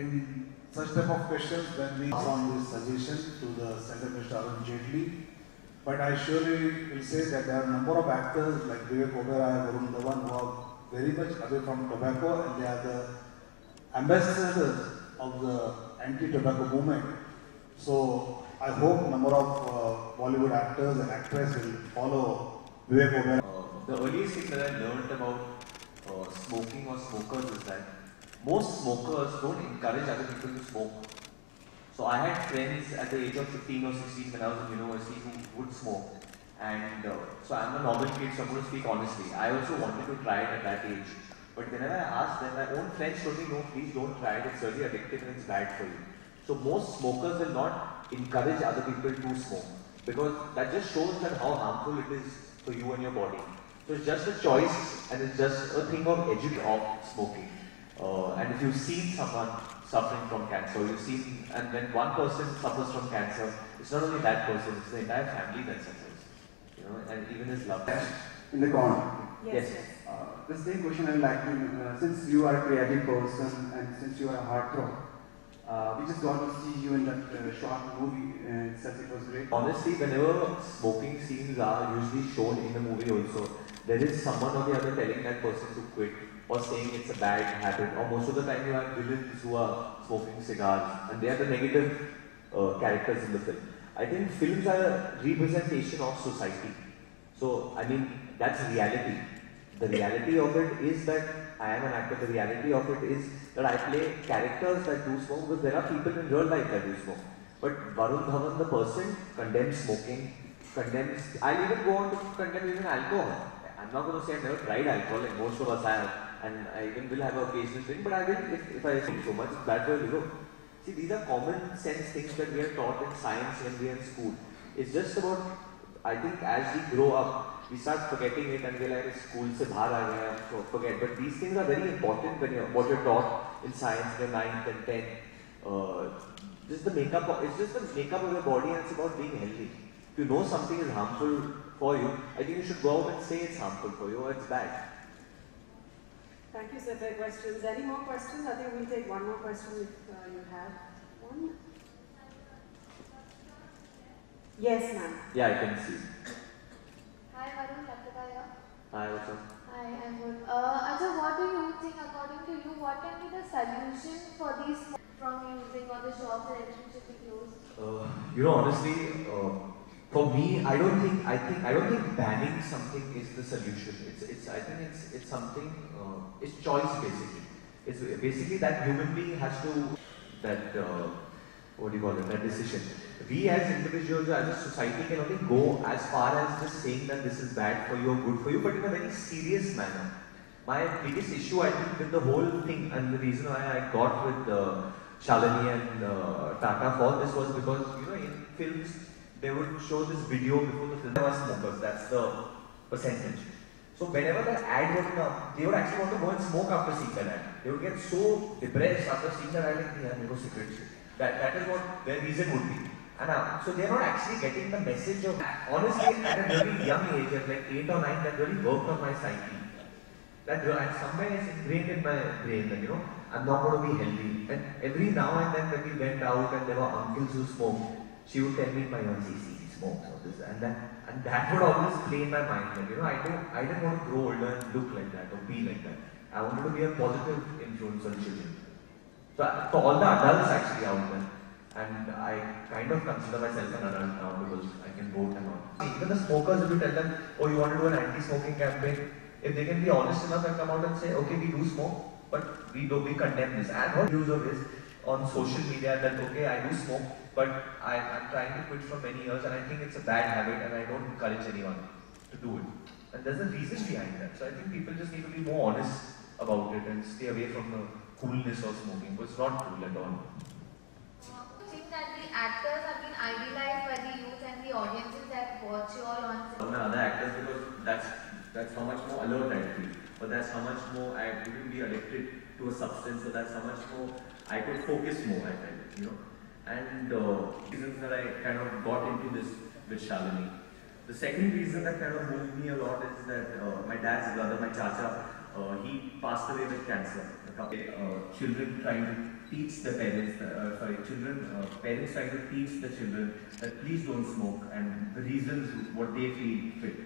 in such type of questions when we pass on this suggestion to the Senator Mr. Arun Jaitley. But I surely will say that there are a number of actors like Varun, Dhawan, who are very much away from tobacco, and they are the ambassadors of the anti-tobacco movement. So I hope a number of Bollywood actors and actresses will follow Vivek. The earliest thing that I learned about smoking or smokers is that most smokers don't encourage other people to smoke. So I had friends at the age of 15 or 16 when I was in university who would smoke. And so I'm a normal kid, so I'm going to speak honestly. I also wanted to try it at that age. But whenever I asked them, my own friends told me, no, please don't try it, it's really addictive and it's bad for you. So most smokers will not encourage other people to smoke, because that just shows that how harmful it is for you and your body. So it's just a choice, and it's just a thing of edge of smoking. And if you've seen someone suffering from cancer, you've seen, and when one person suffers from cancer, it's not only that person, it's the entire family that suffers, you know, and even his loved ones. In the corner. Yes. The same question I would like to, since you are a creative person and since you are a heartthrob, we just got to see you in that short movie, itself, it was great. Honestly, whenever smoking scenes are usually shown in a movie also, there is someone or the other telling that person to quit, or saying it's a bad habit, or most of the time you have villains who are smoking cigars, and they are the negative characters in the film. I think films are a representation of society. So, I mean, that's reality. The reality of it is that I am an actor. The reality of it is that I play characters that do smoke, because there are people in real life that do smoke. But Varun Dhawan, the person, condemns smoking, condemns, I'll even go on to condemn even alcohol. I'm not going to say I've never tried alcohol, like most of us have, and I even will have an occasional drink, but I will, if I drink so much, it's bad for your liver. See, these are common sense things that we are taught in science when we are in school. It's just about, I think as we grow up, we start forgetting it and we're like, school se bahar aa gaya, so forget. But these things are very important when what you're taught in science, in 9th and 10th. Just the makeup, it's just the makeup of your body, and it's about being healthy. If you know something is harmful for you, I think you should go out and say it's harmful for you or it's bad. Thank you, sir, for your questions. Any more questions? I think we'll take one more question if you have one. Yes, ma'am. Yeah, I can see. Hi, Varun. Hi, what's up? Hi, I'm good. Ajay, what do you think, according to you, what can be the solution for these from using, or the shops and everything should be closed? You know, honestly, for me, I don't think banning something is the solution. I think it's something. It's choice basically. It's basically that human being has to what do you call it? That decision. We as individuals, as a society, can only go as far as just saying that this is bad for you or good for you, but in a very serious manner. My biggest issue, I think, with the whole thing, and the reason why I got with Shalini and Tata for this was because, you know, in films, they would show this video before the film. There were smokers, that's the percentage. So whenever the ad would come, they would actually want to go and smoke after seeing that ad. They would get so depressed after seeing that ad, like, yeah, I go cigarettes. That is what their reason would be. And so they're not actually getting the message of, honestly, at a very young age, at like 8 or 9, that really worked on my psyche. That and somewhere it's ingrained in my brain that, you know, I'm not going to be healthy. And every now and then when we went out and there were uncles who smoked, she would tell me, my auntie, he smokes or this and that. And that would always play in my mind that, you know, I didn't want to grow older and look like that or be like that. I wanted to be a positive influence on children. So for all the adults actually out there, and I kind of consider myself an adult now because I can vote and all. Even the smokers, if you tell them, oh, you want to do an anti-smoking campaign, if they can be honest enough and come out and say, okay, we do smoke, but we condemn this. And what use of is on social media that, okay, I do smoke, but I'm trying to quit for many years and I think it's a bad habit and I don't encourage anyone to do it. And there's a reason behind that. So I think people just need to be more honest about it and stay away from the coolness of smoking, because it's not cool at all. Do you think that the actors have been idealized by the youth and the audiences that watch you all on set? Other actors, because that's how much more alert I feel. But that's how much more I wouldn't be addicted to a substance, so that's how much more I could focus more, I felt, you know. And reasons that I kind of got into this with Shalini. The second reason that kind of moved me a lot is that my dad's brother, my chacha, he passed away with cancer a children trying to teach the parents, parents trying to teach the children that please don't smoke and the reasons what they feel fit.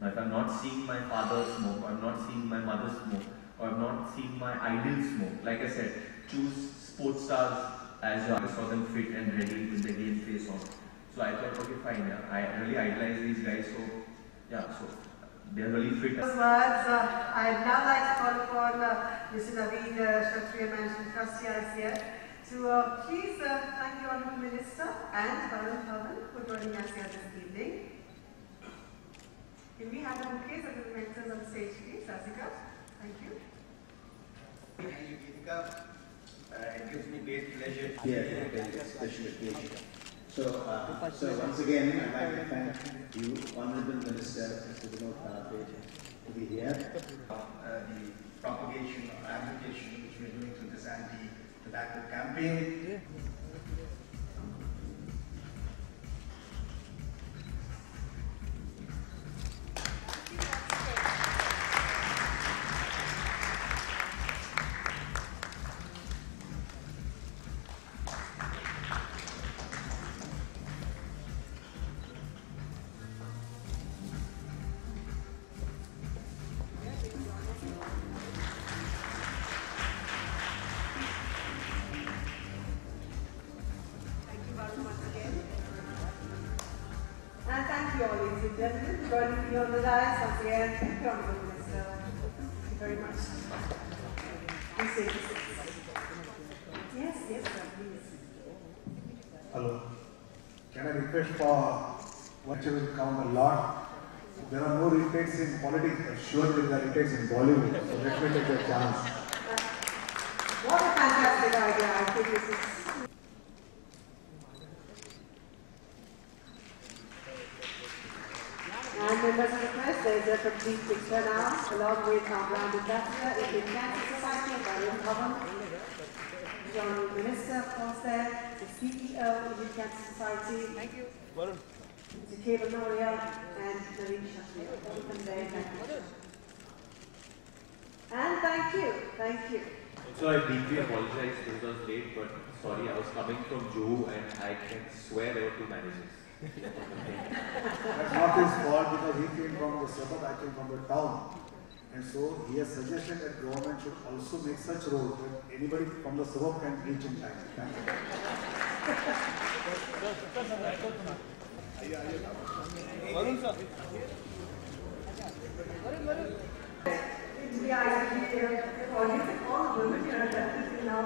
Now if I'm not seeing my father smoke, or I'm not seeing my mother smoke, or I'm not seeing my idol smoke, like I said, choose sports stars as I saw them fit and ready with the game face on. So I thought, okay fine, yeah, I really idolize these guys, so yeah, so they're really fit. Those words, I'd now like to call upon Mr. Naveed, Kshatriya Management Trustee here, to please thank the Honourable Minister and Varun for joining us here this evening. Can we have the bouquets of the mentors on the stage, please? Asika, thank you. Thank you, Geetika. It gives me great pleasure here at this special occasion. So once again, I'd like to thank you, Honourable Minister, Mr. to be here. The propagation or application which we are doing through this anti-tobacco campaign. Ladies and gentlemen, joining me on the dais once again, thank you, Honourable Minister. Thank you very much. Please take a seat. Yes, sir, please. Hello. Can I request for what you will come a lot? There are no retakes in politics, but surely there are retakes in Bollywood. So let me take a chance. What a fantastic idea. I think this is. And members of the press, there is a complete picture now, along with our brand ambassador, Indian Cancer Society, Dhawan, the Honourable Minister, of course, there, the CEO of Indian Cancer Society, thank you, Varun, Mr. K. Banoria, and Naveed Kshatriya. All of them there, thank you. And thank you. So I deeply apologize because I was late, but sorry, I was coming from Juhu and I can swear there were two managers. That's not his fault because he came from the suburb, I came from the town. And so he has suggested that government should also make such roads that anybody from the suburb can reach in time. Thank you. Varun sir. All women are definitely now.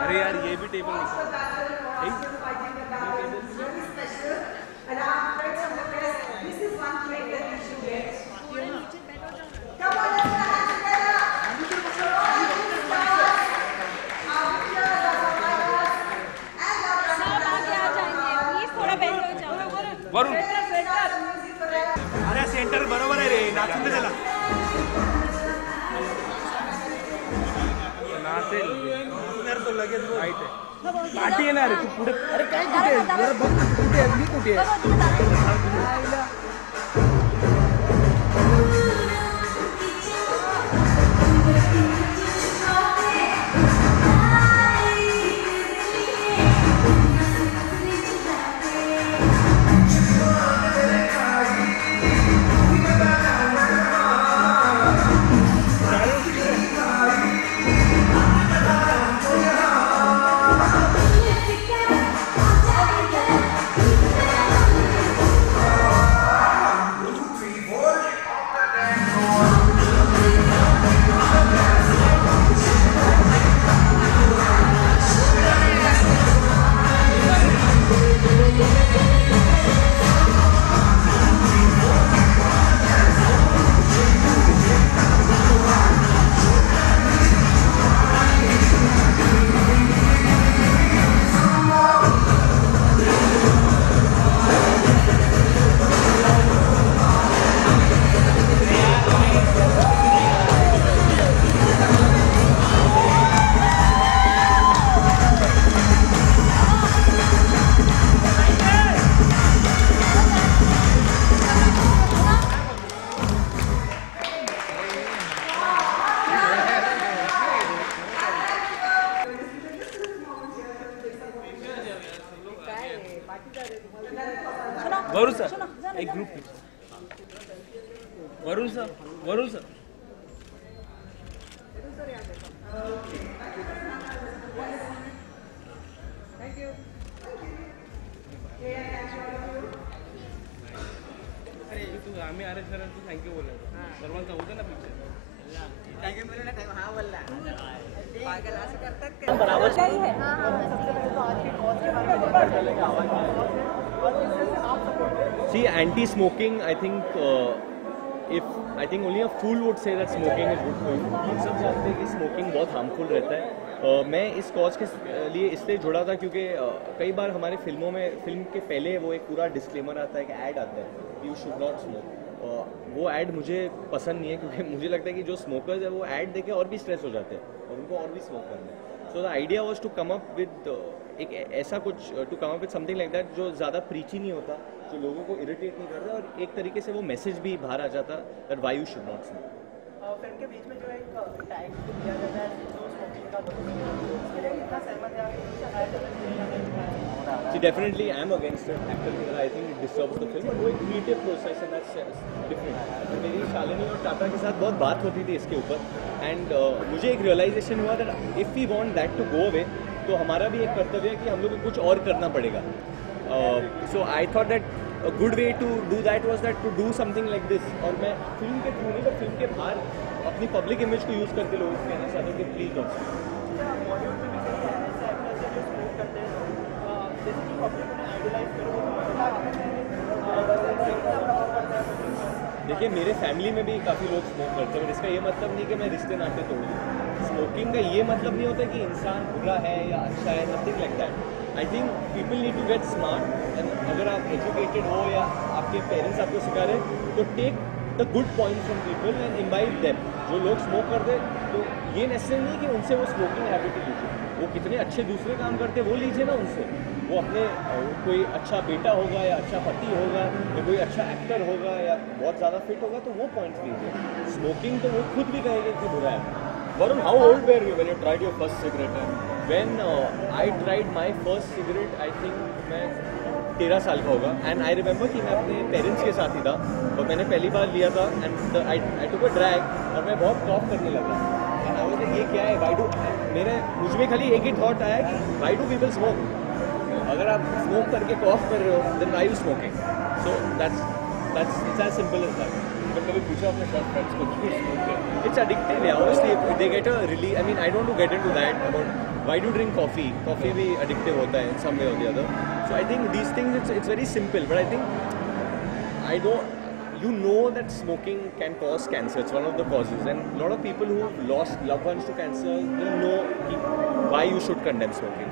अरे यार ये भी table Varun अरे centre बरोबर आहे रे नाचून दे त्याला नाचेल तो लगेच राईट आहे पाठी येणार तू पुढे अरे काय कुठे जरा बघ कुठे मी कुठे वरुण सर एक ग्रुप वरुण सर अरे तू आम्ही अरेंज करायला तू थँक्यू बोला सर्वांचा होतं ना पिक्चर थँक्यू बोलला टाइम हा बोलला पागल असं करतात का बराबर See, anti-smoking, I think only a fool would say that smoking is good for you. हम सब जानते हैं कि स्मोकिंग बहुत हार्मफुल रहता है. मैं इस कॉज के लिए इसलिए जुड़ा था क्योंकि कई बार हमारे फिल्मों में फिल्म के पहले वो एक पूरा डिस्क्लेमर आता है कि ऐड आता है यू शुड नॉट स्मोक. वो ऐड मुझे पसंद नहीं है क्योंकि मुझे लगता है कि जो स्मोकर्स है वो ऐड देखे और भी स्ट्रेस हो जाते हैं और उनको और भी स्मोक करना है. So the idea was to come up with एक ऐसा कुछ to come up with something like that जो ज़्यादा प्रीची नहीं होता, जो लोगों को इरिटेट नहीं कर रहा और एक तरीके से वो मैसेज भी बाहर आ जाता that why you should not smoke. Film के बीच में जो एक टैग दिया जाता है नो स्मोकिंग का, उसके लिए कितना सहमत है आप? See, definitely I am against it. Actually, I think it disturbs the film. But वो एक creative process and that's different. मेरी शालिनी और टाटा के साथ बहुत बात होती थी इसके ऊपर and मुझे एक realization हुआ that if we want that to go away, तो हमारा भी एक कर्तव्य है कि हम लोग को कुछ और करना पड़ेगा. So I thought that a good way to do that was that to do something like this. और मैं फिल्म के थ्रू नहीं, फिल्म के बाहर अपनी पब्लिक इमेज को यूज़ करके लोगों को कहना चाहता हूँ कि प्लीज डोंट स्मोक. बॉलीवुड में भी कई ऐसे एक्टर्स हैं जो स्मोक करते हैं, जैसे कि पब्लिक उन्हें आइडलाइज करो. देखिए मेरे फैमिली में भी काफ़ी लोग स्मोक करते हैं, इसका ये मतलब नहीं कि मैं रिश्ते नाते तोड़ दूँ. स्मोकिंग का ये मतलब नहीं होता कि इंसान बुरा है या अच्छा है, nothing like that. I think people need to get smart and अगर आप एजुकेटेड हो या आपके पेरेंट्स आपको सिखा रहे तो take the good point from people and imbibe them. जो लोग स्मोक करते तो ये नेसेसरी नहीं कि उनसे वो स्मोकिंग हैबिट ही लीजिए. वो कितने अच्छे दूसरे काम करते वो लीजिए ना उनसे. वो अपने कोई अच्छा बेटा होगा या अच्छा पति होगा या कोई अच्छा एक्टर होगा या बहुत ज़्यादा फिट होगा तो वो पॉइंट्स लीजिए. स्मोकिंग तो वो खुद भी कहेंगे कि बुरा है. Varun, how old were you when you tried your first cigarette? When I tried my first cigarette, I think मैं 13 साल का होगा एंड आई रिमेंबर कि मैं अपने पेरेंट्स के साथ ही था और मैंने पहली बार लिया था and I took a drag और मैं बहुत कॉफ करने लगा एंड आई वाज लाइक ये क्या है, व्हाई डू. मुझ में खाली एक ही थॉट आया कि व्हाई डू पीपल स्मोक. अगर आप स्मोक करके कॉफ कर रहे हो then why you smoking. So that's it's as simple as that. कभी पूछा अपने फ्रेंड्स को क्यों स्मोक करते? It's addictive, yeah. Obviously, they get a relief. I mean, I don't want to get into that about why do you drink coffee. Coffee भी addictive होता है in some way or the other. So I think these things it's very simple, but I think you know that smoking can cause cancer. It's one of the causes, and a lot of people who lost loved ones to cancer will know why you should condemn smoking.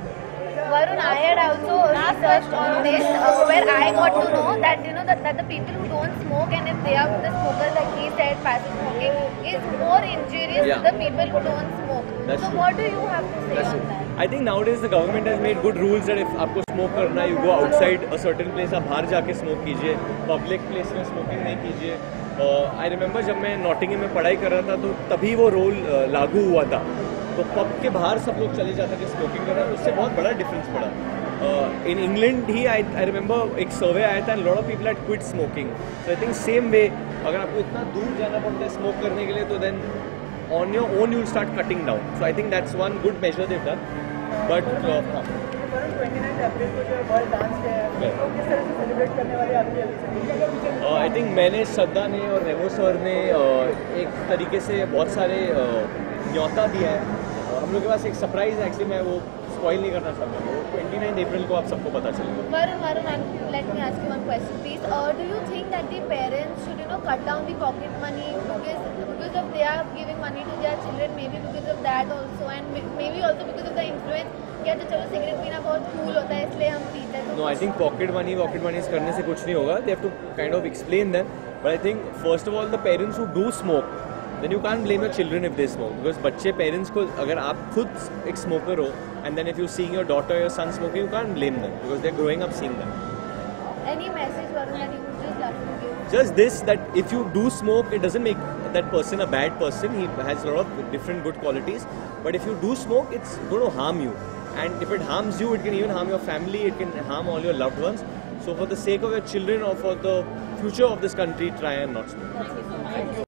Varun, I had also researched on this where I got to know that that the people who don't smoke and if they are the smokers like he said, passive smoking is more injurious to the people who don't smoke. That's so true. what do you have to say on that? I think nowadays the government has made good rules that if आपको smoke करना है, you go outside a certain place, आप बाहर जाके smoke कीजिए, public place में smoking नहीं कीजिए. I remember जब मैं नॉटिंगम में पढ़ाई कर रहा था तो तभी वो रूल लागू हुआ था. तो पब के बाहर सब लोग चले जाते थे स्मोकिंग करना, उससे बहुत बड़ा डिफरेंस पड़ा. In England he I remember एक सर्वे आया था and lot of people had quit smoking. So I think same way अगर आपको इतना दूर जाना पड़ता है स्मोक करने के लिए तो then on your own you start cutting down. So I think that's one good measure they've done. But 29 April को जो वर्ल्ड डांस डे है वो किस तरह से सेलिब्रेट करने वाले आपके आई थिंक मैंने श्रद्धा ने और रेमो सर ने एक तरीके से बहुत सारे न्योता दिया है. हम लोग के पास एक सरप्राइज है एक्चुअली, मैं वो स्पॉइल नहीं करना चाहता. वो 29 अप्रैल को आप सबको पता चलेगा. Varun, let me ask you one question, please. Do you think that the parents should, cut down the pocket money because of they are giving money to their children, maybe because of that also, and maybe also because of the influence? क्या तो चलो cigarette पीना बहुत cool होता है इसलिए हम पीते हैं. No, I think pocket money करने से कुछ नहीं होगा. They have to kind of explain them. But I think first of all the parents who do smoke, then you can't blame your children if they smoke because बच्चे parents को अगर आप खुद एक smoker हो and then if you're seeing your daughter or your son smoking, you can't blame them because they're growing up seeing them. Any message, Varun, that you would just love to give? Just this, that if you do smoke, it doesn't make that person a bad person. He has a lot of different good qualities. But if you do smoke, it's going to harm you. And if it harms you, it can even harm your family, it can harm all your loved ones. So for the sake of your children or for the future of this country, try and not smoke.